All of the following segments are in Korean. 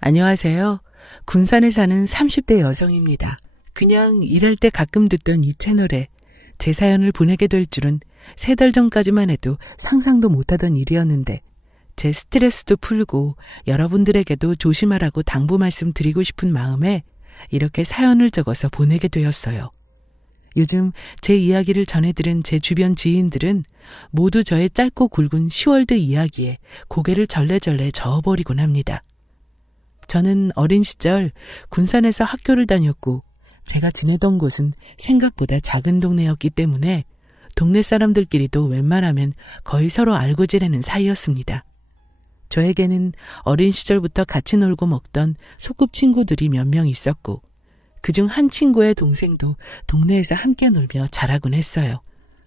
안녕하세요. 군산에 사는 30대 여성입니다. 그냥 일할 때 가끔 듣던 이 채널에 제 사연을 보내게 될 줄은 3달 전까지만 해도 상상도 못하던 일이었는데 제 스트레스도 풀고 여러분들에게도 조심하라고 당부 말씀 드리고 싶은 마음에 이렇게 사연을 적어서 보내게 되었어요. 요즘 제 이야기를 전해들은 제 주변 지인들은 모두 저의 짧고 굵은 10월드 이야기에 고개를 절레절레 저어버리곤 합니다. 저는 어린 시절 군산에서 학교를 다녔고 제가 지내던 곳은 생각보다 작은 동네였기 때문에 동네 사람들끼리도 웬만하면 거의 서로 알고 지내는 사이였습니다. 저에게는 어린 시절부터 같이 놀고 먹던 소꿉친구들이 몇 명 있었고 그중 한 친구의 동생도 동네에서 함께 놀며 자라곤 했어요.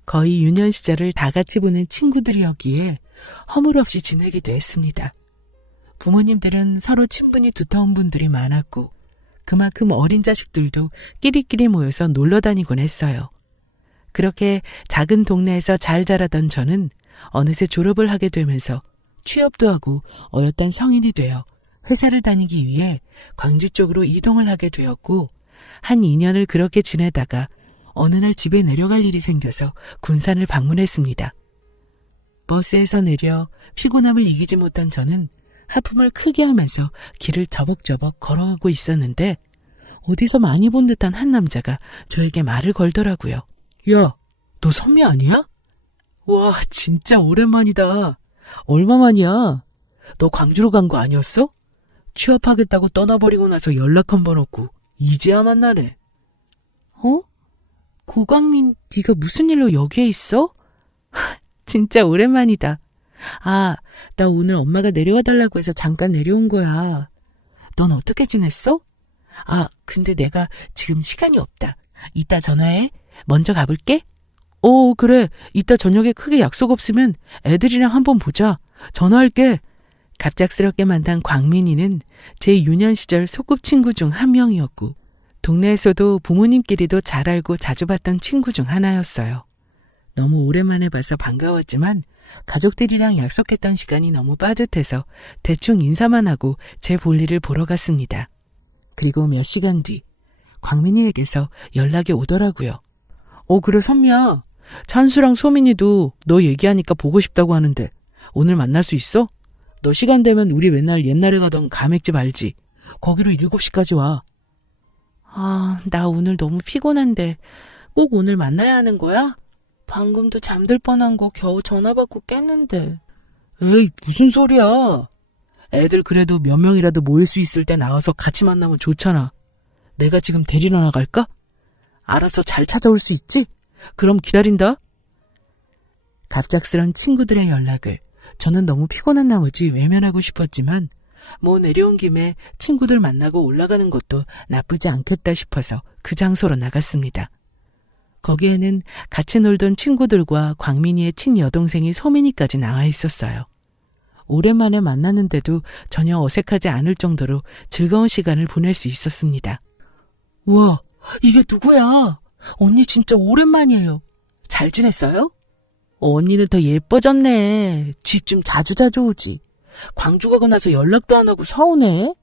거의 유년 시절을 다 같이 보낸 친구들이었기에 허물없이 지내기도 했습니다. 부모님들은 서로 친분이 두터운 분들이 많았고 그만큼 어린 자식들도 끼리끼리 모여서 놀러 다니곤 했어요. 그렇게 작은 동네에서 잘 자라던 저는 어느새 졸업을 하게 되면서 취업도 하고 어엿한 성인이 되어 회사를 다니기 위해 광주 쪽으로 이동을 하게 되었고 한 2년을 그렇게 지내다가 어느 날 집에 내려갈 일이 생겨서 군산을 방문했습니다. 버스에서 내려 피곤함을 이기지 못한 저는 하품을 크게 하면서 길을 저벅저벅 걸어가고 있었는데 어디서 많이 본 듯한 한 남자가 저에게 말을 걸더라고요. 야, 너 선미 아니야? 와, 진짜 오랜만이다. 얼마만이야? 너 광주로 간 거 아니었어? 취업하겠다고 떠나버리고 나서 연락 한 번 없고 이제야 만나네. 어? 고광민, 네가 무슨 일로 여기에 있어? 진짜 오랜만이다. 아, 나 오늘 엄마가 내려와 달라고 해서 잠깐 내려온 거야. 넌 어떻게 지냈어? 아, 근데 내가 지금 시간이 없다. 이따 전화해. 먼저 가볼게. 오, 그래. 이따 저녁에 크게 약속 없으면 애들이랑 한번 보자. 전화할게. 갑작스럽게 만난 광민이는 제 유년 시절 소꿉친구 중 한 명이었고 동네에서도 부모님끼리도 잘 알고 자주 봤던 친구 중 하나였어요. 너무 오랜만에 봐서 반가웠지만 가족들이랑 약속했던 시간이 너무 빠듯해서 대충 인사만 하고 제 볼일을 보러 갔습니다. 그리고 몇 시간 뒤 광민이에게서 연락이 오더라고요. 그래 선미야. 찬수랑 소민이도 너 얘기하니까 보고 싶다고 하는데 오늘 만날 수 있어? 너 시간 되면 우리 맨날 옛날에 가던 가맥집 알지? 거기로 7시까지 와. 아, 나 오늘 너무 피곤한데 꼭 오늘 만나야 하는 거야? 방금도 잠들 뻔한 거 겨우 전화 받고 깼는데. 에이, 무슨 소리야. 애들 그래도 몇 명이라도 모일 수 있을 때 나와서 같이 만나면 좋잖아. 내가 지금 데리러 나갈까? 알아서 잘 찾아올 수 있지? 그럼 기다린다. 갑작스런 친구들의 연락을 저는 너무 피곤한 나머지 외면하고 싶었지만 뭐 내려온 김에 친구들 만나고 올라가는 것도 나쁘지 않겠다 싶어서 그 장소로 나갔습니다. 거기에는 같이 놀던 친구들과 광민이의 친여동생이 소민이까지 나와 있었어요. 오랜만에 만났는데도 전혀 어색하지 않을 정도로 즐거운 시간을 보낼 수 있었습니다. 우와, 이게 누구야? 언니 진짜 오랜만이에요. 잘 지냈어요? 언니는 더 예뻐졌네. 집 좀 자주자주 오지. 광주 가고 나서 연락도 안 하고 서운해.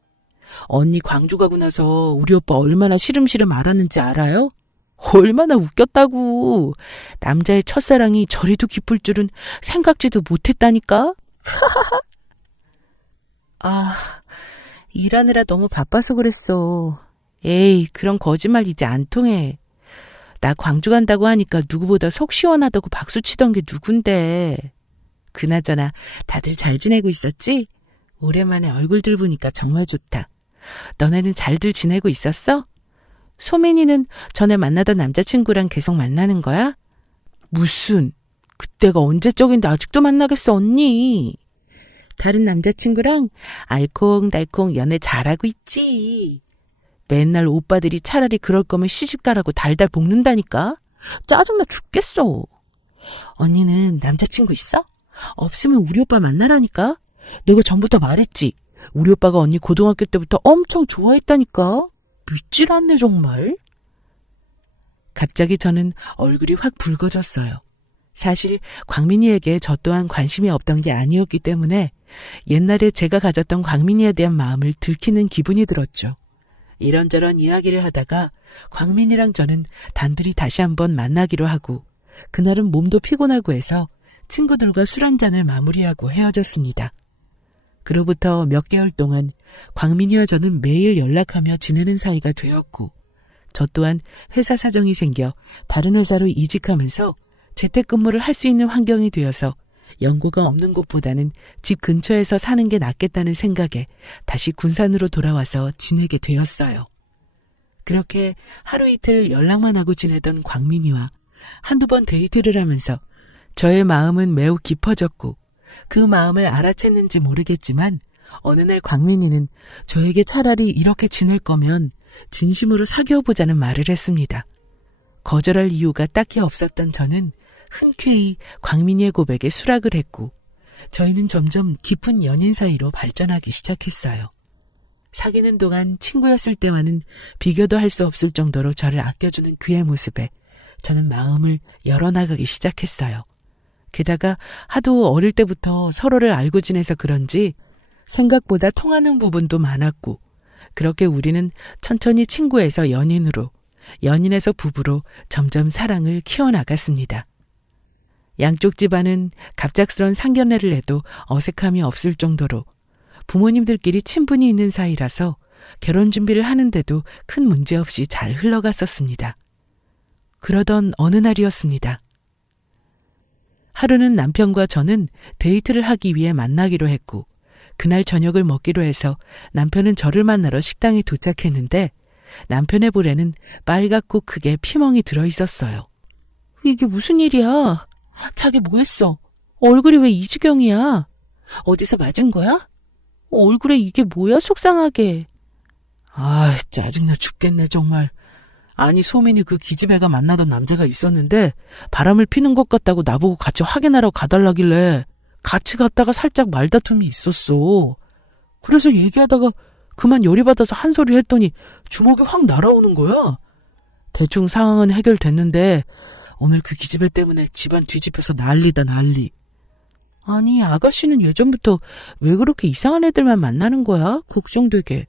언니 광주 가고 나서 우리 오빠 얼마나 시름시름 알았는지 알아요? 얼마나 웃겼다고. 남자의 첫사랑이 저리도 깊을 줄은 생각지도 못했다니까. 아, 일하느라 너무 바빠서 그랬어. 에이, 그런 거짓말 이제 안 통해. 나 광주 간다고 하니까 누구보다 속 시원하다고 박수치던 게 누군데. 그나저나 다들 잘 지내고 있었지? 오랜만에 얼굴들 보니까 정말 좋다. 너네는 잘들 지내고 있었어? 소민이는 전에 만나던 남자친구랑 계속 만나는 거야? 무슨, 그때가 언제적인데 아직도 만나겠어 언니. 다른 남자친구랑 알콩달콩 연애 잘하고 있지. 맨날 오빠들이 차라리 그럴 거면 시집가라고 달달 볶는다니까. 짜증나 죽겠어. 언니는 남자친구 있어? 없으면 우리 오빠 만나라니까. 내가 전부터 말했지. 우리 오빠가 언니 고등학교 때부터 엄청 좋아했다니까. 믿질 않네 정말. 갑자기 저는 얼굴이 확 붉어졌어요. 사실 광민이에게 저 또한 관심이 없던 게 아니었기 때문에 옛날에 제가 가졌던 광민이에 대한 마음을 들키는 기분이 들었죠. 이런저런 이야기를 하다가 광민이랑 저는 단둘이 다시 한번 만나기로 하고 그날은 몸도 피곤하고 해서 친구들과 술 한잔을 마무리하고 헤어졌습니다. 그로부터 몇 개월 동안 광민이와 저는 매일 연락하며 지내는 사이가 되었고 저 또한 회사 사정이 생겨 다른 회사로 이직하면서 재택근무를 할 수 있는 환경이 되어서 연고가 없는 곳보다는 집 근처에서 사는 게 낫겠다는 생각에 다시 군산으로 돌아와서 지내게 되었어요. 그렇게 하루 이틀 연락만 하고 지내던 광민이와 한두 번 데이트를 하면서 저의 마음은 매우 깊어졌고 그 마음을 알아챘는지 모르겠지만 어느 날 광민이는 저에게 차라리 이렇게 지낼 거면 진심으로 사귀어보자는 말을 했습니다. 거절할 이유가 딱히 없었던 저는 흔쾌히 광민이의 고백에 수락을 했고 저희는 점점 깊은 연인 사이로 발전하기 시작했어요. 사귀는 동안 친구였을 때와는 비교도 할 수 없을 정도로 저를 아껴주는 그의 모습에 저는 마음을 열어나가기 시작했어요. 게다가 하도 어릴 때부터 서로를 알고 지내서 그런지 생각보다 통하는 부분도 많았고 그렇게 우리는 천천히 친구에서 연인으로, 연인에서 부부로 점점 사랑을 키워나갔습니다. 양쪽 집안은 갑작스런 상견례를 해도 어색함이 없을 정도로 부모님들끼리 친분이 있는 사이라서 결혼 준비를 하는데도 큰 문제 없이 잘 흘러갔었습니다. 그러던 어느 날이었습니다. 하루는 남편과 저는 데이트를 하기 위해 만나기로 했고 그날 저녁을 먹기로 해서 남편은 저를 만나러 식당에 도착했는데 남편의 볼에는 빨갛고 크게 피멍이 들어있었어요. 이게 무슨 일이야? 자기 뭐 했어? 얼굴이 왜 이 지경이야? 어디서 맞은 거야? 얼굴에 이게 뭐야 속상하게. 아, 짜증나 죽겠네 정말. 아니 소민이 그 기집애가 만나던 남자가 있었는데 바람을 피는 것 같다고 나보고 같이 확인하러 가달라길래 같이 갔다가 살짝 말다툼이 있었어. 그래서 얘기하다가 그만 열이 받아서 한 소리 했더니 주먹이 확 날아오는 거야. 대충 상황은 해결됐는데 오늘 그 기집애 때문에 집안 뒤집혀서 난리다 난리. 아니 아가씨는 예전부터 왜 그렇게 이상한 애들만 만나는 거야? 걱정되게.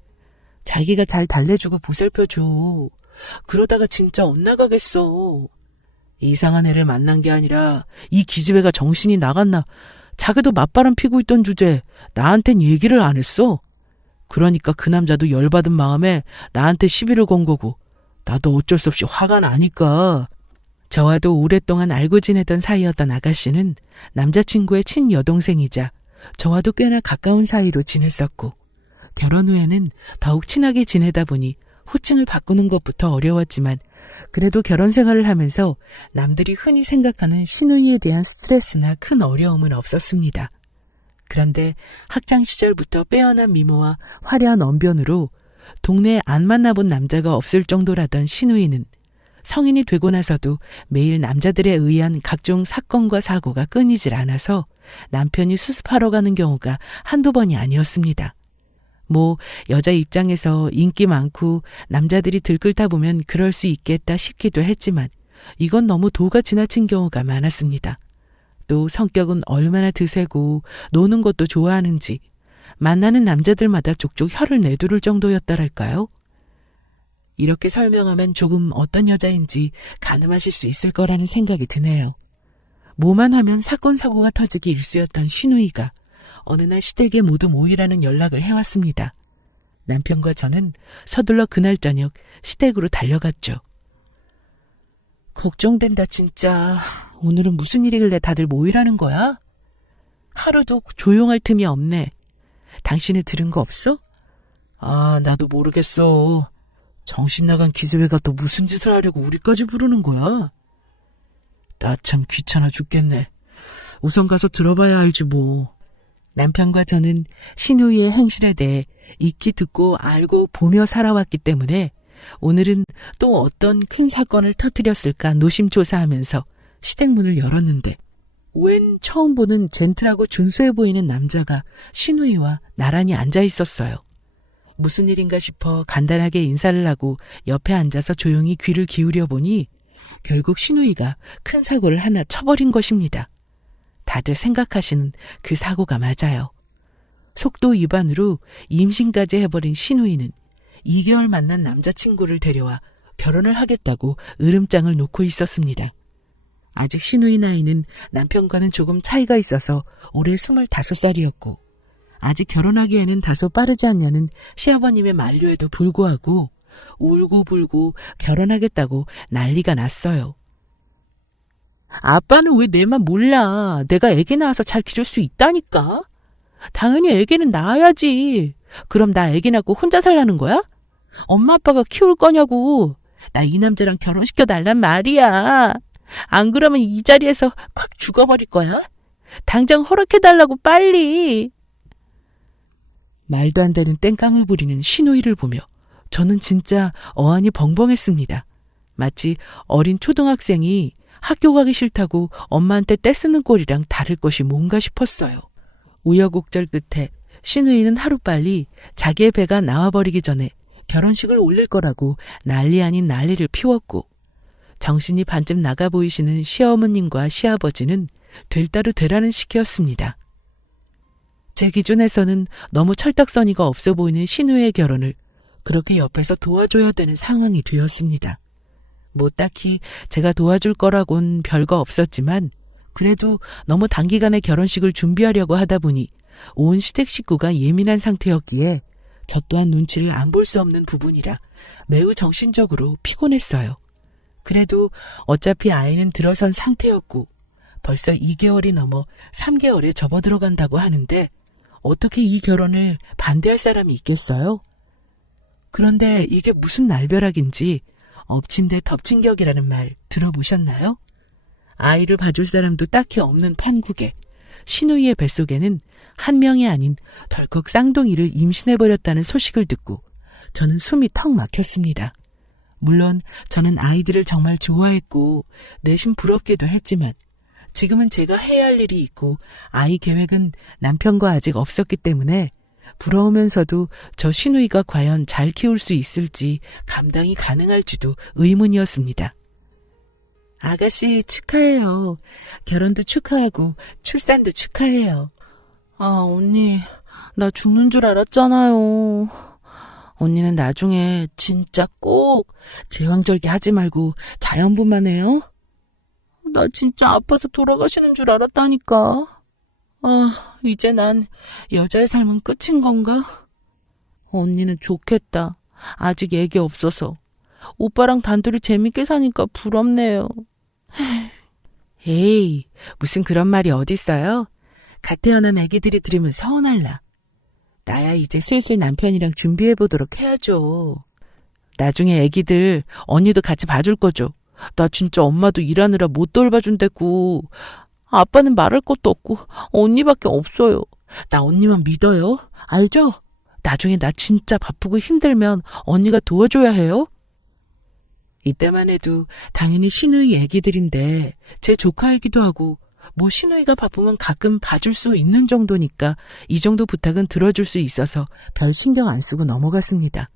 자기가 잘 달래주고 보살펴줘. 그러다가 진짜 엇나가겠어. 이상한 애를 만난 게 아니라 이 기집애가 정신이 나갔나. 자기도 맞바람 피고 있던 주제에 나한텐 얘기를 안 했어. 그러니까 그 남자도 열받은 마음에 나한테 시비를 건 거고 나도 어쩔 수 없이 화가 나니까. 저와도 오랫동안 알고 지내던 사이였던 아가씨는 남자친구의 친여동생이자 저와도 꽤나 가까운 사이로 지냈었고 결혼 후에는 더욱 친하게 지내다 보니 호칭을 바꾸는 것부터 어려웠지만 그래도 결혼 생활을 하면서 남들이 흔히 생각하는 시누이에 대한 스트레스나 큰 어려움은 없었습니다. 그런데 학창 시절부터 빼어난 미모와 화려한 언변으로 동네에 안 만나본 남자가 없을 정도라던 시누이는 성인이 되고 나서도 매일 남자들에 의한 각종 사건과 사고가 끊이질 않아서 남편이 수습하러 가는 경우가 한두 번이 아니었습니다. 뭐 여자 입장에서 인기 많고 남자들이 들끓다 보면 그럴 수 있겠다 싶기도 했지만 이건 너무 도가 지나친 경우가 많았습니다. 또 성격은 얼마나 드세고 노는 것도 좋아하는지 만나는 남자들마다 족족 혀를 내두를 정도였더랄까요? 이렇게 설명하면 조금 어떤 여자인지 가늠하실 수 있을 거라는 생각이 드네요. 뭐만 하면 사건 사고가 터지기 일쑤였던 시누이가 어느 날 시댁에 모두 모이라는 연락을 해왔습니다. 남편과 저는 서둘러 그날 저녁 시댁으로 달려갔죠. 걱정된다 진짜. 오늘은 무슨 일이길래 다들 모이라는 거야? 하루도 조용할 틈이 없네. 당신이 들은 거 없어? 아, 나도 모르겠어. 정신 나간 기집애가 또 무슨 짓을 하려고 우리까지 부르는 거야? 나 참 귀찮아 죽겠네. 우선 가서 들어봐야 알지 뭐. 남편과 저는 시누이의 행실에 대해 익히 듣고 알고 보며 살아왔기 때문에 오늘은 또 어떤 큰 사건을 터뜨렸을까 노심초사하면서 시댁 문을 열었는데 웬 처음 보는 젠틀하고 준수해 보이는 남자가 시누이와 나란히 앉아 있었어요. 무슨 일인가 싶어 간단하게 인사를 하고 옆에 앉아서 조용히 귀를 기울여 보니 결국 신우이가 큰 사고를 하나 쳐버린 것입니다. 다들 생각하시는 그 사고가 맞아요. 속도 위반으로 임신까지 해버린 신우이는 2개월 만난 남자친구를 데려와 결혼을 하겠다고 으름장을 놓고 있었습니다. 아직 신우이 나이는 남편과는 조금 차이가 있어서 올해 25살이었고 아직 결혼하기에는 다소 빠르지 않냐는 시아버님의 만류에도 불구하고 울고불고 결혼하겠다고 난리가 났어요. 아빠는 왜 내 맘 몰라? 내가 애기 낳아서 잘 기를 수 있다니까. 당연히 애기는 낳아야지. 그럼 나 애기 낳고 혼자 살라는 거야? 엄마 아빠가 키울 거냐고. 나 이 남자랑 결혼시켜 달란 말이야. 안 그러면 이 자리에서 콱 죽어버릴 거야. 당장 허락해달라고 빨리. 말도 안 되는 땡깡을 부리는 신우이를 보며 저는 진짜 어안이 벙벙했습니다. 마치 어린 초등학생이 학교 가기 싫다고 엄마한테 떼쓰는 꼴이랑 다를 것이 뭔가 싶었어요. 우여곡절 끝에 신우이는 하루빨리 자기의 배가 나와버리기 전에 결혼식을 올릴 거라고 난리 아닌 난리를 피웠고 정신이 반쯤 나가 보이시는 시어머님과 시아버지는 될 대로 되라는 식이었습니다. 제 기준에서는 너무 철딱서니가 없어 보이는 신우의 결혼을 그렇게 옆에서 도와줘야 되는 상황이 되었습니다. 뭐 딱히 제가 도와줄 거라곤 별거 없었지만 그래도 너무 단기간에 결혼식을 준비하려고 하다 보니 온 시댁 식구가 예민한 상태였기에 저 또한 눈치를 안 볼 수 없는 부분이라 매우 정신적으로 피곤했어요. 그래도 어차피 아이는 들어선 상태였고 벌써 2개월이 넘어 3개월에 접어들어간다고 하는데 어떻게 이 결혼을 반대할 사람이 있겠어요? 그런데 이게 무슨 날벼락인지 엎친 데 덮친 격이라는 말 들어보셨나요? 아이를 봐줄 사람도 딱히 없는 판국에 신우이의 뱃속에는 한 명이 아닌 덜컥 쌍둥이를 임신해버렸다는 소식을 듣고 저는 숨이 턱 막혔습니다. 물론 저는 아이들을 정말 좋아했고 내심 부럽기도 했지만 지금은 제가 해야 할 일이 있고 아이 계획은 남편과 아직 없었기 때문에 부러우면서도 저 신우이가 과연 잘 키울 수 있을지 감당이 가능할지도 의문이었습니다. 아가씨 축하해요. 결혼도 축하하고 출산도 축하해요. 아 언니 나 죽는 줄 알았잖아요. 언니는 나중에 진짜 꼭 제왕절개 하지 말고 자연분만 해요. 나 진짜 아파서 돌아가시는 줄 알았다니까. 아, 이제 난 여자의 삶은 끝인 건가? 언니는 좋겠다. 아직 애기 없어서. 오빠랑 단둘이 재밌게 사니까 부럽네요. 에이, 무슨 그런 말이 어딨어요? 갓 태어난 애기들이 들으면 서운할라. 나야 이제 슬슬 남편이랑 준비해보도록 해야죠. 나중에 애기들 언니도 같이 봐줄 거죠. 나 진짜 엄마도 일하느라 못 돌봐준다고. 아빠는 말할 것도 없고 언니밖에 없어요. 나 언니만 믿어요. 알죠? 나중에 나 진짜 바쁘고 힘들면 언니가 도와줘야 해요. 이때만 해도 당연히 신우이 애기들인데 제 조카이기도 하고 뭐 신우이가 바쁘면 가끔 봐줄 수 있는 정도니까 이 정도 부탁은 들어줄 수 있어서 별 신경 안 쓰고 넘어갔습니다.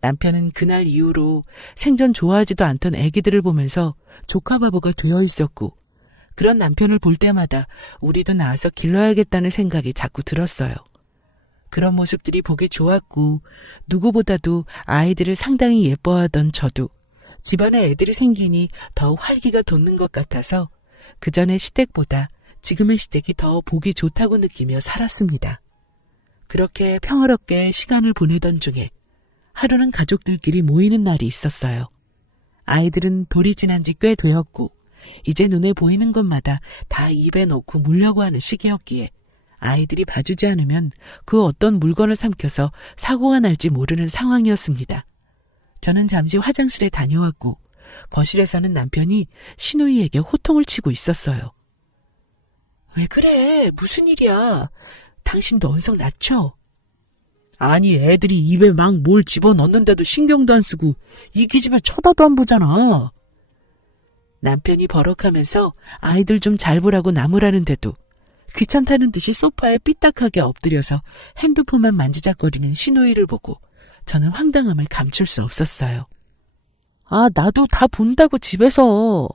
남편은 그날 이후로 생전 좋아하지도 않던 애기들을 보면서 조카 바보가 되어 있었고 그런 남편을 볼 때마다 우리도 낳아서 길러야겠다는 생각이 자꾸 들었어요. 그런 모습들이 보기 좋았고 누구보다도 아이들을 상당히 예뻐하던 저도 집안에 애들이 생기니 더 활기가 돋는 것 같아서 그전의 시댁보다 지금의 시댁이 더 보기 좋다고 느끼며 살았습니다. 그렇게 평화롭게 시간을 보내던 중에 하루는 가족들끼리 모이는 날이 있었어요. 아이들은 돌이 지난 지 꽤 되었고 이제 눈에 보이는 것마다 다 입에 넣고 물려고 하는 시기였기에 아이들이 봐주지 않으면 그 어떤 물건을 삼켜서 사고가 날지 모르는 상황이었습니다. 저는 잠시 화장실에 다녀왔고 거실에서는 남편이 신우이에게 호통을 치고 있었어요. 왜 그래? 무슨 일이야? 당신도 언성 낮춰. 아니 애들이 입에 막 뭘 집어넣는데도 신경도 안 쓰고 이 기집애 쳐다도 안 보잖아. 남편이 버럭하면서 아이들 좀 잘 보라고 나무라는데도 귀찮다는 듯이 소파에 삐딱하게 엎드려서 핸드폰만 만지작거리는 신우이를 보고 저는 황당함을 감출 수 없었어요. 아, 나도 다 본다고 집에서.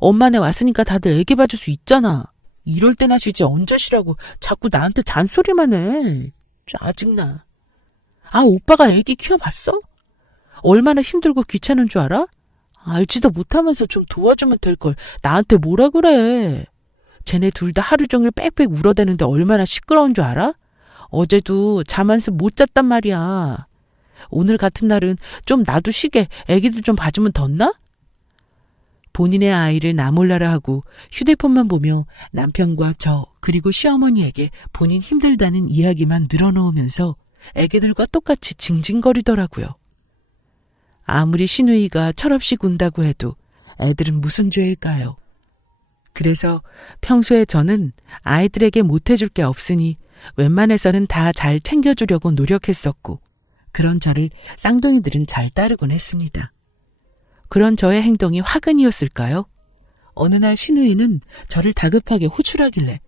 엄마네 왔으니까 다들 애기 봐줄 수 있잖아. 이럴 때나 쉬지 언제 쉬라고 자꾸 나한테 잔소리만 해. 짜증나. 아, 오빠가 애기 키워봤어? 얼마나 힘들고 귀찮은 줄 알아? 알지도 못하면서 좀 도와주면 될걸. 나한테 뭐라 그래. 쟤네 둘 다 하루 종일 빽빽 울어대는데 얼마나 시끄러운 줄 알아? 어제도 잠 한숨 못 잤단 말이야. 오늘 같은 날은 좀 나도 쉬게 애기들 좀 봐주면 덧나? 본인의 아이를 나 몰라라 하고 휴대폰만 보며 남편과 저 그리고 시어머니에게 본인 힘들다는 이야기만 늘어놓으면서 애기들과 똑같이 징징거리더라고요. 아무리 시누이가 철없이 군다고 해도 애들은 무슨 죄일까요? 그래서 평소에 저는 아이들에게 못해줄 게 없으니 웬만해서는 다 잘 챙겨주려고 노력했었고 그런 저를 쌍둥이들은 잘 따르곤 했습니다. 그런 저의 행동이 화근이었을까요? 어느 날 시누이는 저를 다급하게 호출하길래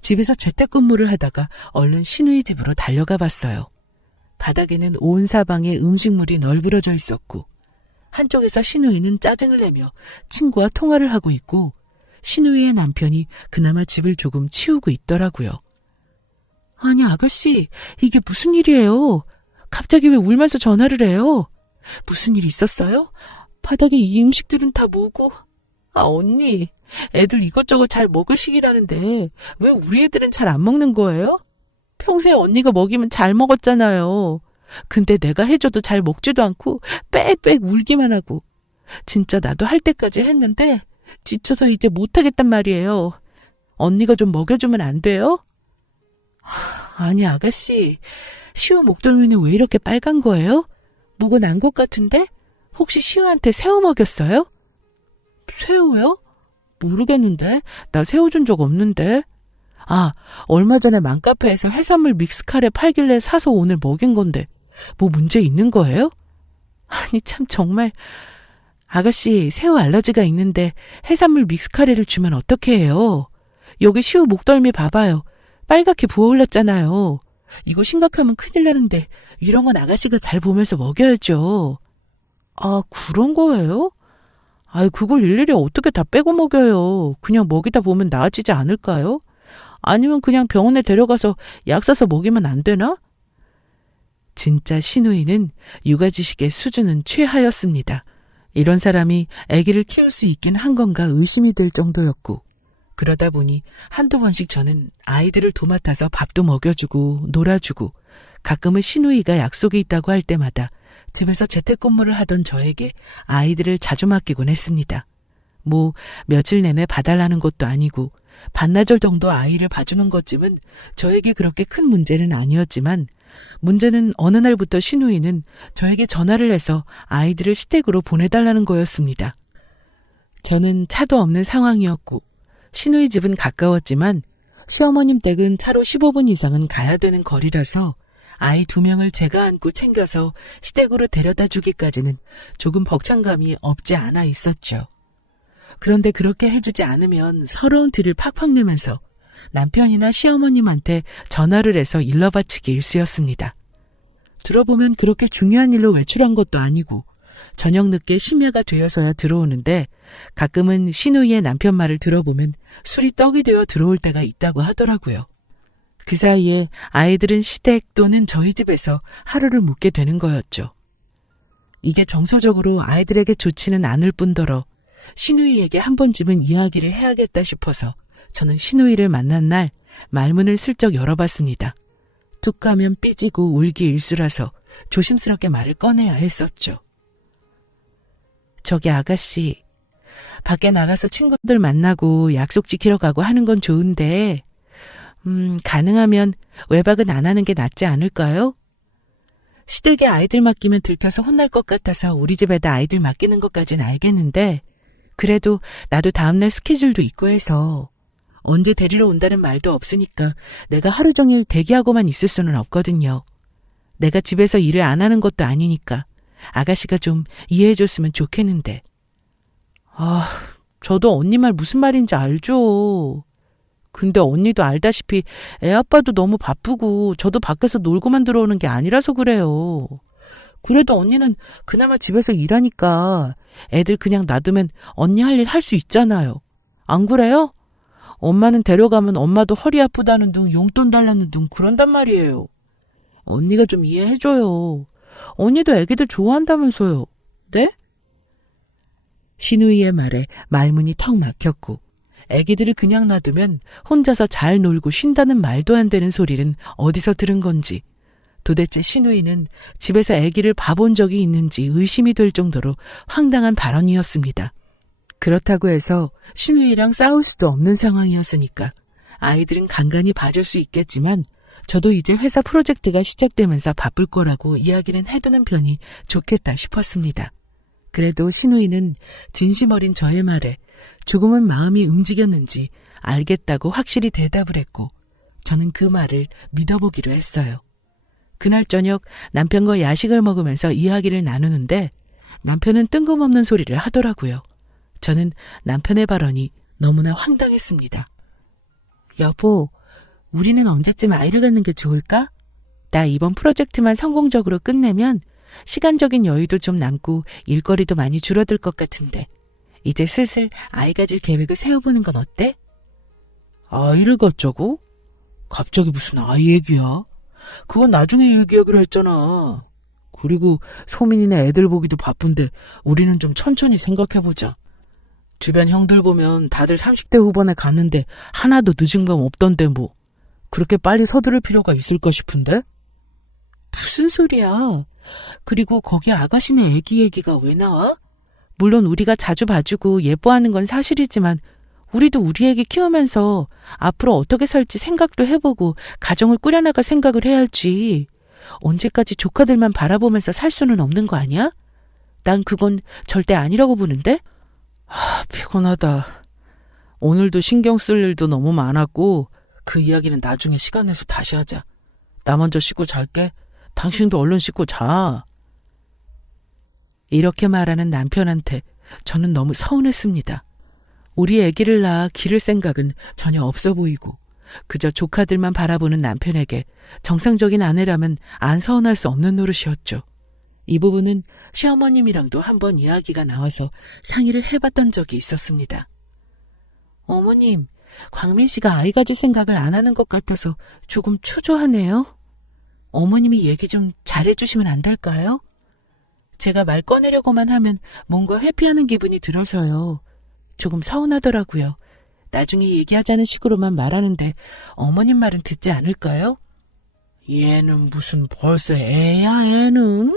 집에서 재택근무를 하다가 얼른 시누이 집으로 달려가 봤어요. 바닥에는 온 사방에 음식물이 널브러져 있었고 한쪽에서 시누이는 짜증을 내며 친구와 통화를 하고 있고 시누이의 남편이 그나마 집을 조금 치우고 있더라고요. 아니 아가씨, 이게 무슨 일이에요? 갑자기 왜 울면서 전화를 해요? 무슨 일 있었어요? 바닥에 이 음식들은 다 뭐고? 아 언니, 애들 이것저것 잘 먹을 시기라는데 왜 우리 애들은 잘 안 먹는 거예요? 평소에 언니가 먹이면 잘 먹었잖아요. 근데 내가 해줘도 잘 먹지도 않고 빽빽 울기만 하고. 진짜 나도 할 때까지 했는데 지쳐서 이제 못하겠단 말이에요. 언니가 좀 먹여주면 안 돼요? 아니 아가씨, 시우 목덜미는 왜 이렇게 빨간 거예요? 뭐가 난 것 같은데? 혹시 시우한테 새우 먹였어요? 새우요? 모르겠는데. 나 새우 준 적 없는데. 아, 얼마 전에 맘카페에서 해산물 믹스카레 팔길래 사서 오늘 먹인 건데 뭐 문제 있는 거예요? 아니 참 정말. 아가씨, 새우 알러지가 있는데 해산물 믹스카레를 주면 어떻게 해요? 여기 시우 목덜미 봐봐요. 빨갛게 부어올렸잖아요. 이거 심각하면 큰일 나는데 이런 건 아가씨가 잘 보면서 먹여야죠. 아, 그런 거예요? 아이, 그걸 일일이 어떻게 다 빼고 먹여요. 그냥 먹이다 보면 나아지지 않을까요? 아니면 그냥 병원에 데려가서 약 사서 먹이면 안 되나? 진짜 시누이는 육아지식의 수준은 최하였습니다. 이런 사람이 아기를 키울 수 있긴 한 건가 의심이 들 정도였고 그러다 보니 한두 번씩 저는 아이들을 도맡아서 밥도 먹여주고 놀아주고 가끔은 시누이가 약속이 있다고 할 때마다 집에서 재택근무를 하던 저에게 아이들을 자주 맡기곤 했습니다. 뭐 며칠 내내 봐달라는 것도 아니고 반나절 정도 아이를 봐주는 것쯤은 저에게 그렇게 큰 문제는 아니었지만 문제는 어느 날부터 시누이는 저에게 전화를 해서 아이들을 시댁으로 보내달라는 거였습니다. 저는 차도 없는 상황이었고 시누이 집은 가까웠지만 시어머님 댁은 차로 15분 이상은 가야 되는 거리라서 아이 2명을 제가 안고 챙겨서 시댁으로 데려다 주기까지는 조금 벅찬감이 없지 않아 있었죠. 그런데 그렇게 해주지 않으면 서러운 티를 팍팍 내면서 남편이나 시어머님한테 전화를 해서 일러바치기 일쑤였습니다. 들어보면 그렇게 중요한 일로 외출한 것도 아니고 저녁 늦게 심야가 되어서야 들어오는데 가끔은 시누이의 남편 말을 들어보면 술이 떡이 되어 들어올 때가 있다고 하더라고요. 그 사이에 아이들은 시댁 또는 저희 집에서 하루를 묵게 되는 거였죠. 이게 정서적으로 아이들에게 좋지는 않을 뿐더러 시누이에게 한 번쯤은 이야기를 해야겠다 싶어서 저는 시누이를 만난 날 말문을 슬쩍 열어봤습니다. 툭 하면 삐지고 울기 일쑤라서 조심스럽게 말을 꺼내야 했었죠. 저기 아가씨, 밖에 나가서 친구들 만나고 약속 지키러 가고 하는 건 좋은데 가능하면 외박은 안 하는 게 낫지 않을까요? 시댁에 아이들 맡기면 들켜서 혼날 것 같아서 우리 집에다 아이들 맡기는 것까진 알겠는데 그래도 나도 다음날 스케줄도 있고 해서 언제 데리러 온다는 말도 없으니까 내가 하루 종일 대기하고만 있을 수는 없거든요. 내가 집에서 일을 안 하는 것도 아니니까 아가씨가 좀 이해해줬으면 좋겠는데. 아, 저도 언니 말 무슨 말인지 알죠. 근데 언니도 알다시피 애 아빠도 너무 바쁘고 저도 밖에서 놀고만 들어오는 게 아니라서 그래요. 그래도 언니는 그나마 집에서 일하니까 애들 그냥 놔두면 언니 할 일 할 수 있잖아요. 안 그래요? 엄마는 데려가면 엄마도 허리 아프다는 둥 용돈 달라는 둥 그런단 말이에요. 언니가 좀 이해해줘요. 언니도 애기들 좋아한다면서요. 네? 신우이의 말에 말문이 턱 막혔고 애기들을 그냥 놔두면 혼자서 잘 놀고 쉰다는 말도 안 되는 소리는 어디서 들은 건지 도대체 신우이는 집에서 애기를 봐본 적이 있는지 의심이 될 정도로 황당한 발언이었습니다. 그렇다고 해서 신우이랑 싸울 수도 없는 상황이었으니까 아이들은 간간히 봐줄 수 있겠지만 저도 이제 회사 프로젝트가 시작되면서 바쁠 거라고 이야기는 해두는 편이 좋겠다 싶었습니다. 그래도 신우이는 진심 어린 저의 말에 조금은 마음이 움직였는지 알겠다고 확실히 대답을 했고 저는 그 말을 믿어보기로 했어요. 그날 저녁 남편과 야식을 먹으면서 이야기를 나누는데 남편은 뜬금없는 소리를 하더라고요. 저는 남편의 발언이 너무나 황당했습니다. 여보, 우리는 언제쯤 아이를 갖는 게 좋을까? 나 이번 프로젝트만 성공적으로 끝내면 시간적인 여유도 좀 남고 일거리도 많이 줄어들 것 같은데 이제 슬슬 아이 가질 계획을 세워보는 건 어때? 아이를 갖자고? 갑자기 무슨 아이 얘기야? 그건 나중에 얘기하기로 했잖아. 그리고 소민이네 애들 보기도 바쁜데 우리는 좀 천천히 생각해보자. 주변 형들 보면 다들 30대 후반에 갔는데 하나도 늦은 감 없던데 뭐 그렇게 빨리 서두를 필요가 있을까 싶은데? 무슨 소리야. 그리고 거기 아가씨네 애기 얘기가 왜 나와? 물론 우리가 자주 봐주고 예뻐하는 건 사실이지만 우리도 우리 애기 키우면서 앞으로 어떻게 살지 생각도 해보고 가정을 꾸려나갈 생각을 해야지. 언제까지 조카들만 바라보면서 살 수는 없는 거 아니야? 난 그건 절대 아니라고 보는데? 피곤하다. 오늘도 신경 쓸 일도 너무 많았고 그 이야기는 나중에 시간 내서 다시 하자. 나 먼저 씻고 잘게. 당신도 얼른 씻고 자. 이렇게 말하는 남편한테 저는 너무 서운했습니다. 우리 아기를 낳아 기를 생각은 전혀 없어 보이고 그저 조카들만 바라보는 남편에게 정상적인 아내라면 안 서운할 수 없는 노릇이었죠. 이 부분은 시어머님이랑도 한번 이야기가 나와서 상의를 해봤던 적이 있었습니다. 어머님, 광민 씨가 아이 가질 생각을 안 하는 것 같아서 조금 초조하네요. 어머님이 얘기 좀 잘해주시면 안 될까요? 제가 말 꺼내려고만 하면 뭔가 회피하는 기분이 들어서요. 조금 서운하더라고요. 나중에 얘기하자는 식으로만 말하는데 어머님 말은 듣지 않을까요? 얘는 무슨 벌써 애야, 애는?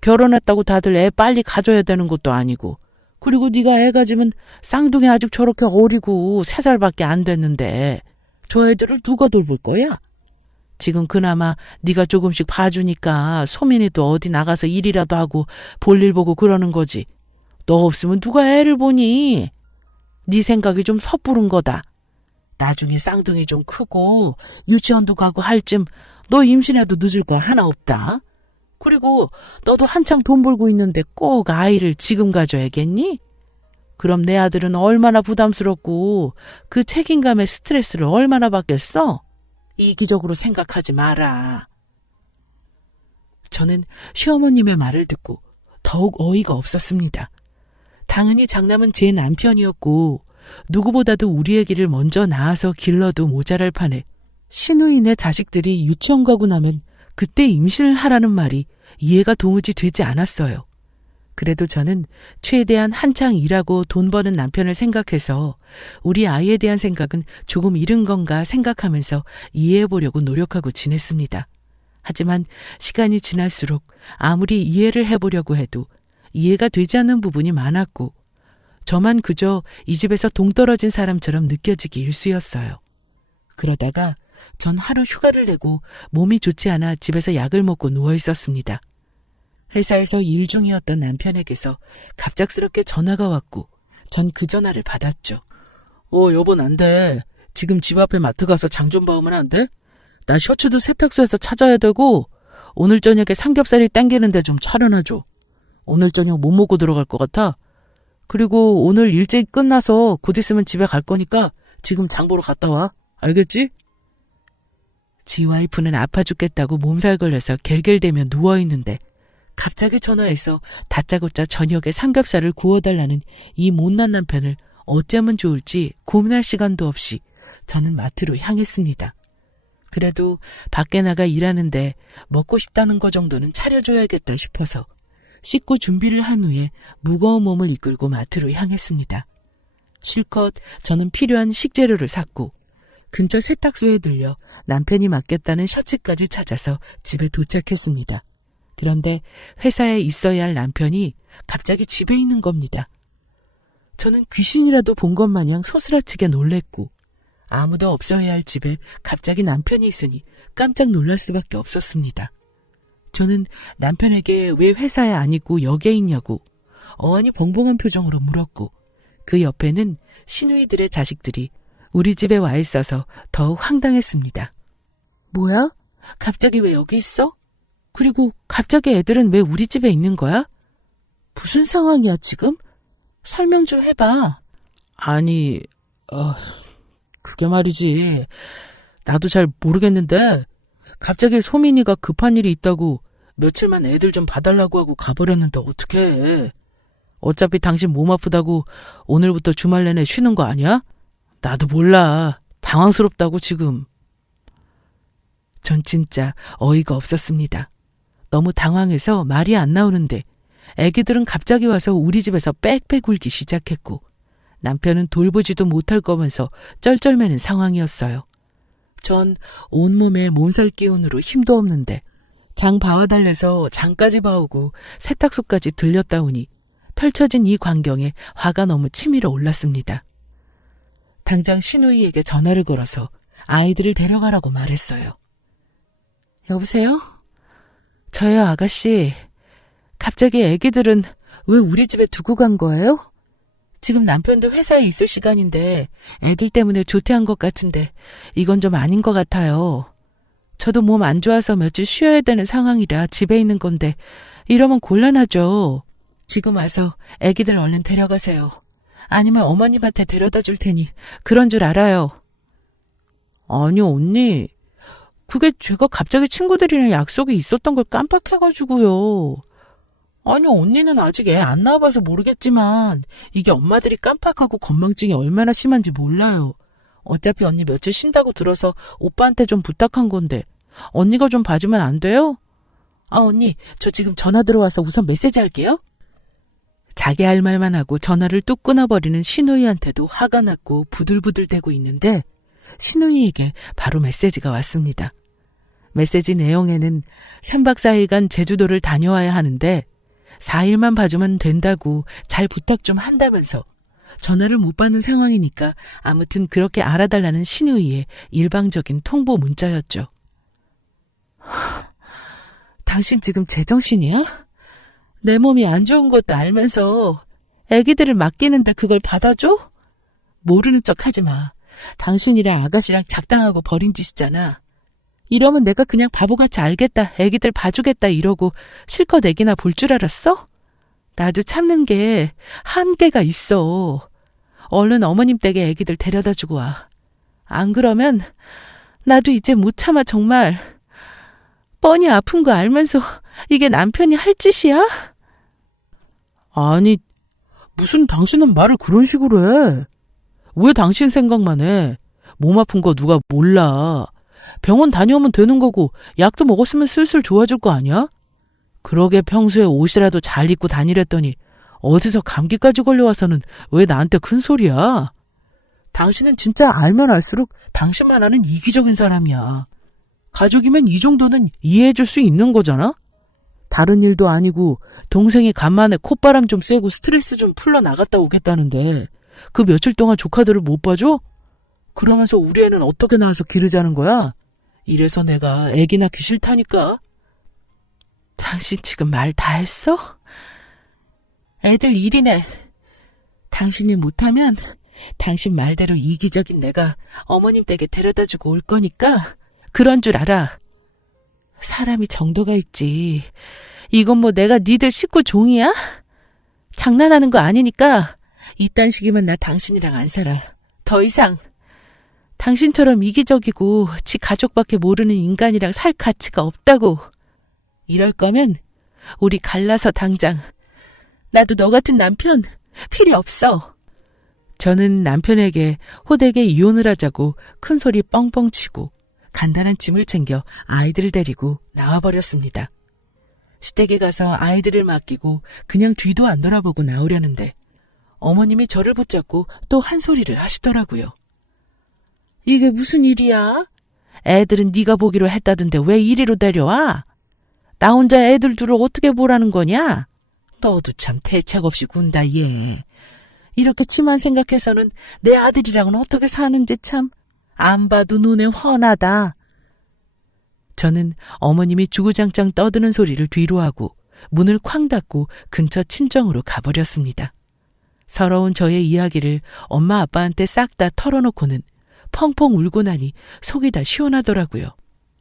결혼했다고 다들 애 빨리 가져야 되는 것도 아니고 그리고 네가 애 가지면 쌍둥이 아직 저렇게 어리고 3살밖에 안 됐는데 저 애들을 누가 돌볼 거야? 지금 그나마 네가 조금씩 봐주니까 소민이도 어디 나가서 일이라도 하고 볼일 보고 그러는 거지. 너 없으면 누가 애를 보니? 네 생각이 좀 섣부른 거다. 나중에 쌍둥이 좀 크고 유치원도 가고 할 쯤 너 임신해도 늦을 거 하나 없다. 그리고 너도 한창 돈 벌고 있는데 꼭 아이를 지금 가져야겠니? 그럼 내 아들은 얼마나 부담스럽고 그 책임감에 스트레스를 얼마나 받겠어? 이기적으로 생각하지 마라. 저는 시어머님의 말을 듣고 더욱 어이가 없었습니다. 당연히 장남은 제 남편이었고 누구보다도 우리 애기를 먼저 낳아서 길러도 모자랄 판에 시누이네 자식들이 유치원 가고 나면 그때 임신을 하라는 말이 이해가 도무지 되지 않았어요. 그래도 저는 최대한 한창 일하고 돈 버는 남편을 생각해서 우리 아이에 대한 생각은 조금 이른 건가 생각하면서 이해해보려고 노력하고 지냈습니다. 하지만 시간이 지날수록 아무리 이해를 해보려고 해도 이해가 되지 않는 부분이 많았고 저만 그저 이 집에서 동떨어진 사람처럼 느껴지기 일쑤였어요. 그러다가 전 하루 휴가를 내고 몸이 좋지 않아 집에서 약을 먹고 누워 있었습니다. 회사에서 일 중이었던 남편에게서 갑작스럽게 전화가 왔고 전 그 전화를 받았죠. 여보 안 돼. 지금 집 앞에 마트 가서 장 좀 봐오면 안 돼? 나 셔츠도 세탁소에서 찾아야 되고 오늘 저녁에 삼겹살이 땡기는데 좀 차려놔줘. 오늘 저녁 못 먹고 들어갈 것 같아. 그리고 오늘 일찍 끝나서 곧 있으면 집에 갈 거니까 지금 장 보러 갔다 와. 알겠지? 지 와이프는 아파 죽겠다고 몸살 걸려서 겔겔대며 누워있는데 갑자기 전화해서 다짜고짜 저녁에 삼겹살을 구워달라는 이 못난 남편을 어쩌면 좋을지 고민할 시간도 없이 저는 마트로 향했습니다. 그래도 밖에 나가 일하는데 먹고 싶다는 거 정도는 차려줘야겠다 싶어서 씻고 준비를 한 후에 무거운 몸을 이끌고 마트로 향했습니다. 실컷 저는 필요한 식재료를 샀고 근처 세탁소에 들려 남편이 맡겼다는 셔츠까지 찾아서 집에 도착했습니다. 그런데 회사에 있어야 할 남편이 갑자기 집에 있는 겁니다. 저는 귀신이라도 본 것 마냥 소스라치게 놀랬고 아무도 없어야 할 집에 갑자기 남편이 있으니 깜짝 놀랄 수밖에 없었습니다. 저는 남편에게 왜 회사에 안 있고 여기에 있냐고 어안이 벙벙한 표정으로 물었고 그 옆에는 시누이들의 자식들이 우리 집에 와 있어서 더욱 황당했습니다. 뭐야? 갑자기 왜 여기 있어? 그리고 갑자기 애들은 왜 우리 집에 있는 거야? 무슨 상황이야 지금? 설명 좀 해봐. 아니, 그게 말이지. 나도 잘 모르겠는데 갑자기 소민이가 급한 일이 있다고 며칠만 애들 좀 봐달라고 하고 가버렸는데 어떡해. 어차피 당신 몸 아프다고 오늘부터 주말 내내 쉬는 거 아니야? 나도 몰라. 당황스럽다고 지금. 전 진짜 어이가 없었습니다. 너무 당황해서 말이 안 나오는데 애기들은 갑자기 와서 우리 집에서 빽빽 울기 시작했고 남편은 돌보지도 못할 거면서 쩔쩔매는 상황이었어요. 전 온몸에 몸살 기운으로 힘도 없는데 장 봐와달래서 장까지 봐오고 세탁소까지 들렸다 오니 펼쳐진 이 광경에 화가 너무 치밀어 올랐습니다. 당장 시누이에게 전화를 걸어서 아이들을 데려가라고 말했어요. 여보세요? 저요, 아가씨. 갑자기 애기들은 왜 우리 집에 두고 간 거예요? 지금 남편도 회사에 있을 시간인데 애들 때문에 조퇴한 것 같은데 이건 좀 아닌 것 같아요. 저도 몸 안 좋아서 며칠 쉬어야 되는 상황이라 집에 있는 건데 이러면 곤란하죠. 지금 와서 애기들 얼른 데려가세요. 아니면 어머님한테 데려다 줄 테니 그런 줄 알아요. 아니요, 언니. 그게 제가 갑자기 친구들이랑 약속이 있었던 걸 깜빡해가지고요. 아니, 언니는 아직 애 안 낳아봐서 모르겠지만 이게 엄마들이 깜빡하고 건망증이 얼마나 심한지 몰라요. 어차피 언니 며칠 쉰다고 들어서 오빠한테 좀 부탁한 건데 언니가 좀 봐주면 안 돼요? 아, 언니, 저 지금 전화 들어와서 우선 메시지 할게요. 자기 할 말만 하고 전화를 뚝 끊어버리는 시누이한테도 화가 났고 부들부들대고 있는데 시누이에게 바로 메시지가 왔습니다. 메시지 내용에는 3박 4일간 제주도를 다녀와야 하는데 4일만 봐주면 된다고 잘 부탁 좀 한다면서 전화를 못 받는 상황이니까 아무튼 그렇게 알아달라는 시누이의 일방적인 통보 문자였죠. 당신 지금 제정신이야? 내 몸이 안 좋은 것도 알면서 애기들을 맡기는데 그걸 받아줘? 모르는 척 하지 마. 당신이랑 아가씨랑 작당하고 버린 짓이잖아. 이러면 내가 그냥 바보같이 알겠다, 애기들 봐주겠다 이러고 실컷 애기나 볼 줄 알았어? 나도 참는 게 한계가 있어. 얼른 어머님 댁에 애기들 데려다 주고 와. 안 그러면 나도 이제 못 참아 정말. 뻔히 아픈 거 알면서 이게 남편이 할 짓이야? 아니, 무슨 당신은 말을 그런 식으로 해. 왜 당신 생각만 해? 몸 아픈 거 누가 몰라. 병원 다녀오면 되는 거고 약도 먹었으면 슬슬 좋아질 거 아니야? 그러게 평소에 옷이라도 잘 입고 다니랬더니 어디서 감기까지 걸려와서는 왜 나한테 큰 소리야? 당신은 진짜 알면 알수록 당신만 아는 이기적인 사람이야. 가족이면 이 정도는 이해해줄 수 있는 거잖아? 다른 일도 아니고 동생이 간만에 콧바람 좀 쐬고 스트레스 좀 풀러 나갔다 오겠다는데 그 며칠 동안 조카들을 못 봐줘? 그러면서 우리 애는 어떻게 낳아서 기르자는 거야? 이래서 내가 애기 낳기 싫다니까. 당신 지금 말 다 했어? 애들 일이네. 당신이 못하면 당신 말대로 이기적인 내가 어머님 댁에 데려다주고 올 거니까 그런 줄 알아. 사람이 정도가 있지. 이건 뭐 내가 니들 식구 종이야? 장난하는 거 아니니까 이딴 식이면 나 당신이랑 안 살아. 더 이상. 당신처럼 이기적이고 지 가족밖에 모르는 인간이랑 살 가치가 없다고. 이럴 거면 우리 갈라서 당장. 나도 너 같은 남편 필요 없어. 저는 남편에게 호되게 이혼을 하자고 큰 소리 뻥뻥 치고 간단한 짐을 챙겨 아이들을 데리고 나와버렸습니다. 시댁에 가서 아이들을 맡기고 그냥 뒤도 안 돌아보고 나오려는데 어머님이 저를 붙잡고 또 한 소리를 하시더라고요. 이게 무슨 일이야? 애들은 네가 보기로 했다던데 왜 이리로 데려와? 나 혼자 애들 둘을 어떻게 보라는 거냐? 너도 참 대책 없이 군다 얘. 이렇게 치만 생각해서는 내 아들이랑은 어떻게 사는지 참 안 봐도 눈에 훤하다. 저는 어머님이 주구장창 떠드는 소리를 뒤로 하고 문을 쾅 닫고 근처 친정으로 가버렸습니다. 서러운 저의 이야기를 엄마 아빠한테 싹 다 털어놓고는 펑펑 울고 나니 속이 다 시원하더라고요.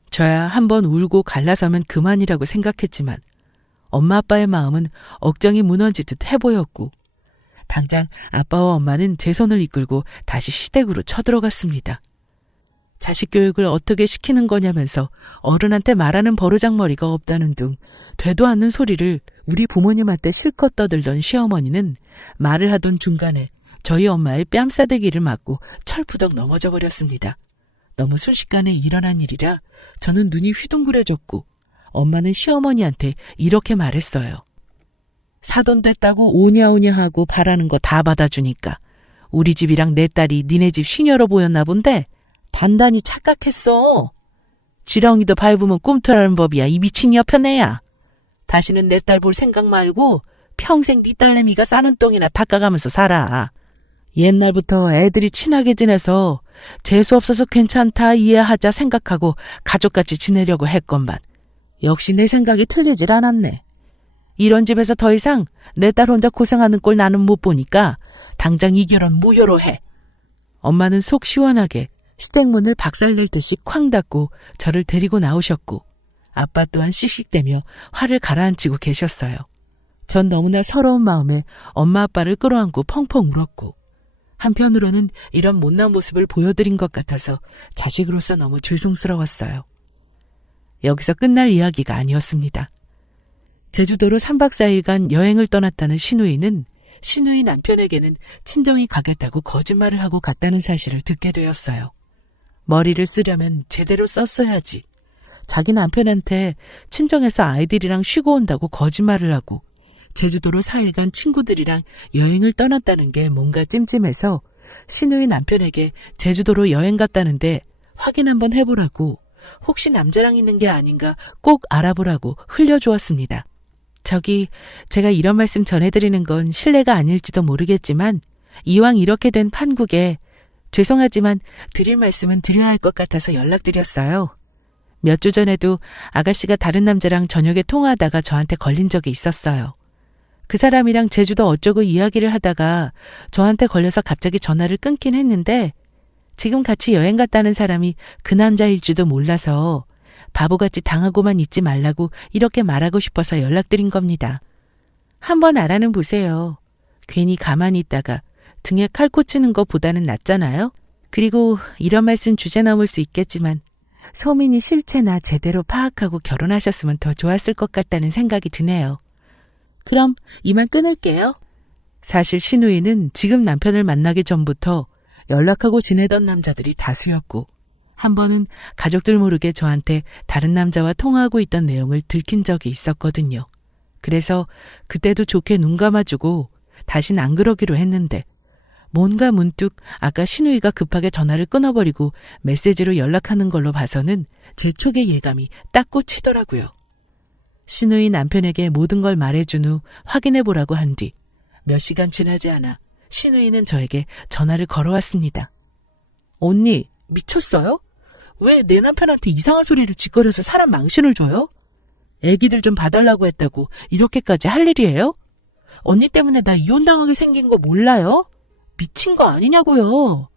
저야 한번 울고 갈라서면 그만이라고 생각했지만 엄마 아빠의 마음은 억장이 무너지듯 해보였고 당장 아빠와 엄마는 제 손을 이끌고 다시 시댁으로 쳐들어갔습니다. 자식 교육을 어떻게 시키는 거냐면서 어른한테 말하는 버르장머리가 없다는 둥 되도 않는 소리를 우리 부모님한테 실컷 떠들던 시어머니는 말을 하던 중간에 저희 엄마의 뺨싸대기를 맞고 철푸덕 넘어져 버렸습니다. 너무 순식간에 일어난 일이라 저는 눈이 휘둥그레졌고 엄마는 시어머니한테 이렇게 말했어요. 사돈 됐다고 오냐오냐 하고 바라는 거 다 받아주니까 우리 집이랑 내 딸이 니네 집 시녀로 보였나 본데 단단히 착각했어. 지렁이도 밟으면 꿈틀하는 법이야. 이 미친 여편애야. 다시는 내 딸 볼 생각 말고 평생 네 딸내미가 싸는 똥이나 닦아가면서 살아. 옛날부터 애들이 친하게 지내서 재수 없어서 괜찮다 이해하자 생각하고 가족같이 지내려고 했건만 역시 내 생각이 틀리질 않았네. 이런 집에서 더 이상 내 딸 혼자 고생하는 꼴 나는 못 보니까 당장 이 결혼 무효로 해. 엄마는 속 시원하게 시댁문을 박살낼 듯이 쾅 닫고 저를 데리고 나오셨고 아빠 또한 씩씩대며 화를 가라앉히고 계셨어요. 전 너무나 서러운 마음에 엄마 아빠를 끌어안고 펑펑 울었고 한편으로는 이런 못난 모습을 보여드린 것 같아서 자식으로서 너무 죄송스러웠어요. 여기서 끝날 이야기가 아니었습니다. 제주도로 3박 4일간 여행을 떠났다는 시누이는 시누이 남편에게는 친정이 가겠다고 거짓말을 하고 갔다는 사실을 듣게 되었어요. 머리를 쓰려면 제대로 썼어야지. 자기 남편한테 친정에서 아이들이랑 쉬고 온다고 거짓말을 하고 제주도로 4일간 친구들이랑 여행을 떠났다는 게 뭔가 찜찜해서 시누이 남편에게 제주도로 여행 갔다는데 확인 한번 해보라고 혹시 남자랑 있는 게 아닌가 꼭 알아보라고 흘려주었습니다. 저기 제가 이런 말씀 전해드리는 건 실례가 아닐지도 모르겠지만 이왕 이렇게 된 판국에 죄송하지만 드릴 말씀은 드려야 할 것 같아서 연락드렸어요. 몇 주 전에도 아가씨가 다른 남자랑 저녁에 통화하다가 저한테 걸린 적이 있었어요. 그 사람이랑 제주도 어쩌고 이야기를 하다가 저한테 걸려서 갑자기 전화를 끊긴 했는데 지금 같이 여행 갔다는 사람이 그 남자일지도 몰라서 바보같이 당하고만 있지 말라고 이렇게 말하고 싶어서 연락드린 겁니다. 한번 알아는 보세요. 괜히 가만히 있다가 등에 칼 꽂히는 것보다는 낫잖아요. 그리고 이런 말씀 주제 넘을 수 있겠지만 소민이 실체나 제대로 파악하고 결혼하셨으면 더 좋았을 것 같다는 생각이 드네요. 그럼 이만 끊을게요. 사실 시누이는 지금 남편을 만나기 전부터 연락하고 지내던 남자들이 다수였고 한 번은 가족들 모르게 저한테 다른 남자와 통화하고 있던 내용을 들킨 적이 있었거든요. 그래서 그때도 좋게 눈 감아주고 다신 안 그러기로 했는데 뭔가 문득 아까 시누이가 급하게 전화를 끊어버리고 메시지로 연락하는 걸로 봐서는 제 촉의 예감이 딱 꽂히더라고요. 시누이 남편에게 모든 걸 말해준 후 확인해보라고 한 뒤 몇 시간 지나지 않아 시누이는 저에게 전화를 걸어왔습니다. 언니, 미쳤어요? 왜 내 남편한테 이상한 소리를 짓거려서 사람 망신을 줘요? 애기들 좀 봐달라고 했다고 이렇게까지 할 일이에요? 언니 때문에 나 이혼당하게 생긴 거 몰라요? 미친 거 아니냐고요.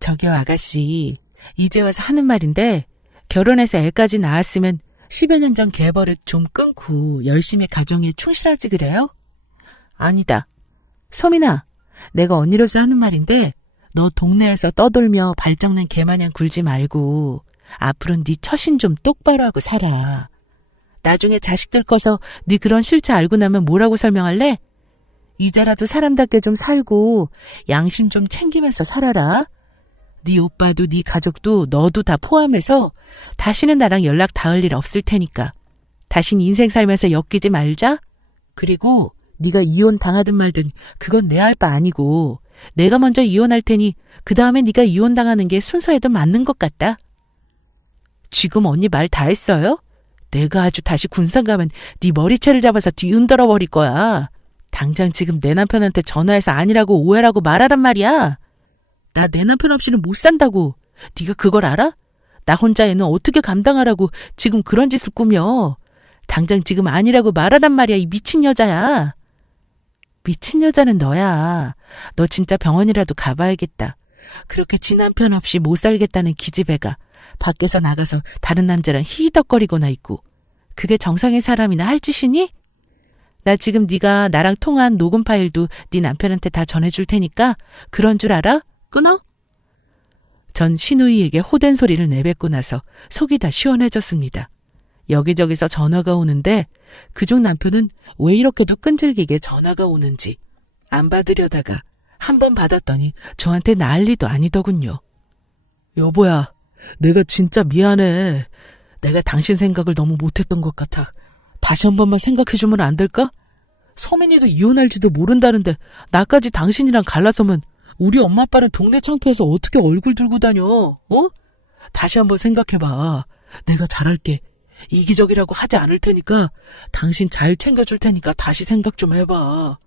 저기요 아가씨, 이제 와서 하는 말인데 결혼해서 애까지 낳았으면 10여 년 전 개버릇 좀 끊고 열심히 가정일 충실하지 그래요? 아니다. 소민아, 내가 언니로서 하는 말인데 너 동네에서 떠돌며 발정난 개마냥 굴지 말고 앞으로는 네 처신 좀 똑바로 하고 살아. 나중에 자식들 커서 네 그런 실체 알고 나면 뭐라고 설명할래? 이제라도 사람답게 좀 살고 양심 좀 챙기면서 살아라. 네 오빠도 네 가족도 너도 다 포함해서 다시는 나랑 연락 닿을 일 없을 테니까. 다신 인생 살면서 엮이지 말자. 그리고 네가 이혼 당하든 말든 그건 내 할 바 아니고 내가 먼저 이혼할 테니 그 다음에 네가 이혼 당하는 게 순서에도 맞는 것 같다. 지금 언니 말 다 했어요? 내가 아주 다시 군산 가면 네 머리채를 잡아서 뒤흔들어 버릴 거야. 당장 지금 내 남편한테 전화해서 아니라고 오해라고 말하란 말이야. 나 내 남편 없이는 못 산다고. 네가 그걸 알아? 나 혼자 애는 어떻게 감당하라고 지금 그런 짓을 꾸며. 당장 지금 아니라고 말하란 말이야, 이 미친 여자야. 미친 여자는 너야. 너 진짜 병원이라도 가봐야겠다. 그렇게 지 남편 없이 못 살겠다는 기집애가 밖에서 나가서 다른 남자랑 히히덕거리고나 있고 그게 정상의 사람이나 할 짓이니? 나 지금 네가 나랑 통화한 녹음 파일도 네 남편한테 다 전해줄 테니까 그런 줄 알아? 끊어? 전 신우이에게 호된 소리를 내뱉고 나서 속이 다 시원해졌습니다. 여기저기서 전화가 오는데 그중 남편은 왜 이렇게도 끈질기게 전화가 오는지 안 받으려다가 한 번 받았더니 저한테 난리도 아니더군요. 여보야, 내가 진짜 미안해. 내가 당신 생각을 너무 못했던 것 같아. 다시 한 번만 생각해주면 안 될까? 소민이도 이혼할지도 모른다는데 나까지 당신이랑 갈라서면 우리 엄마 아빠는 동네 창피해서 어떻게 얼굴 들고 다녀? 어? 다시 한번 생각해봐. 내가 잘할게. 이기적이라고 하지 않을 테니까 당신 잘 챙겨줄 테니까 다시 생각 좀 해봐.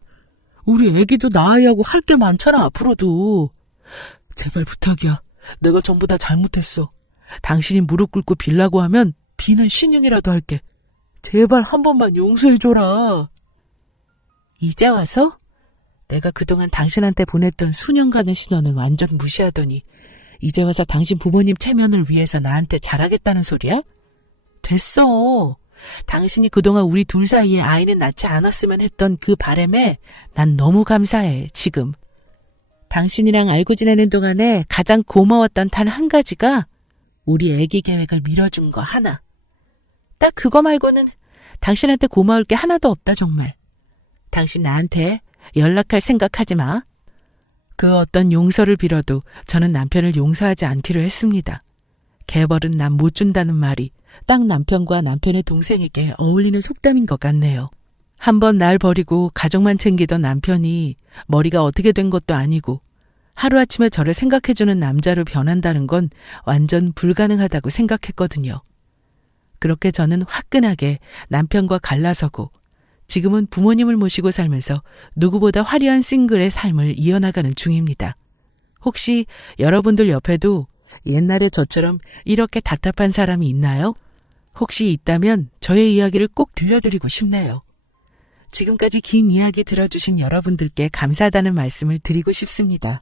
우리 애기도 낳아야 하고 할 게 많잖아 앞으로도. 제발 부탁이야. 내가 전부 다 잘못했어. 당신이 무릎 꿇고 빌라고 하면 비는 신용이라도 할게. 제발 한 번만 용서해줘라. 이제 와서? 내가 그동안 당신한테 보냈던 수년간의 신원은 완전 무시하더니 이제 와서 당신 부모님 체면을 위해서 나한테 잘하겠다는 소리야? 됐어. 당신이 그동안 우리 둘 사이에 아이는 낳지 않았으면 했던 그 바람에 난 너무 감사해, 지금. 당신이랑 알고 지내는 동안에 가장 고마웠던 단 한 가지가 우리 아기 계획을 밀어준 거 하나. 딱 그거 말고는 당신한테 고마울 게 하나도 없다, 정말. 당신 나한테 연락할 생각하지 마. 그 어떤 용서를 빌어도 저는 남편을 용서하지 않기로 했습니다. 개벌은 남 못 준다는 말이 딱 남편과 남편의 동생에게 어울리는 속담인 것 같네요. 한번 날 버리고 가족만 챙기던 남편이 머리가 어떻게 된 것도 아니고 하루아침에 저를 생각해주는 남자로 변한다는 건 완전 불가능하다고 생각했거든요. 그렇게 저는 화끈하게 남편과 갈라서고 지금은 부모님을 모시고 살면서 누구보다 화려한 싱글의 삶을 이어나가는 중입니다. 혹시 여러분들 옆에도 옛날에 저처럼 이렇게 답답한 사람이 있나요? 혹시 있다면 저의 이야기를 꼭 들려드리고 싶네요. 지금까지 긴 이야기 들어주신 여러분들께 감사하다는 말씀을 드리고 싶습니다.